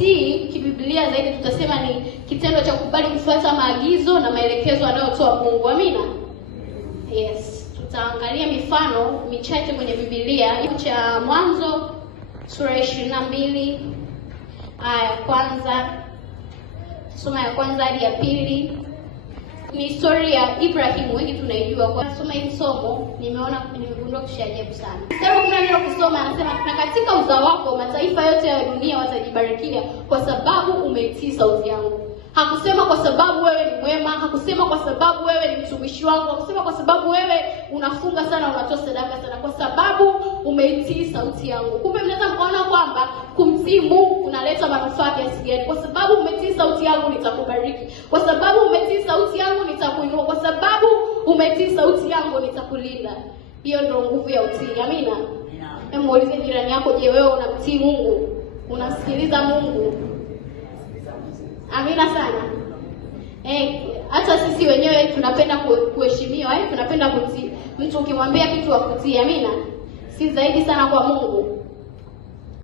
kutii kibiblia zaidi tutasema ni kitendo cha kukubali kufuata maagizo na maelekezo anayotoa Mungu. Amina. Yes, tutaangalia mifano michache kwenye Biblia. Cha Mwanzo sura 22 aya ya kwanza, soma ya kwanza hadi ya pili. Ni historia ya Ibrahim, wengi tunaijua. Kwa kusoma hili somo nimegundua kitu cha ajabu sana. Sasa kuna neno kusoma anasema, na katika uzao wako mataifa yote ya dunia watajibarikia kwa sababu umeitii sauti yangu. Hakusema kwa sababu wewe ni mwema, hakusema kwa sababu wewe ni mtumishi wangu, hakusema kwa sababu wewe unafunga sana, unatoa sadaka sana, kwa sababu umeitii sauti yangu. Kumbe mnaweza mkaona kwamba kumtii Mungu kunaleta manufaa kiasi gani. Kwa sababu umetii sauti yangu nitakubariki. Kwa sababu umetii sauti yangu nitakuinua. Kwa sababu umetii sauti yangu nitakulinda. Hiyo ndio nguvu ya utii. Amina. Hebu muulize jirani yako, je, wewe unamtii Mungu? Unamsikiliza Mungu? Amina sana. Hata sisi wenyewe tunapenda kuheshimiwa, tunapenda kutii. Mtu ukimwambia kitu akutii, amina. Si zaidi sana kwa Mungu.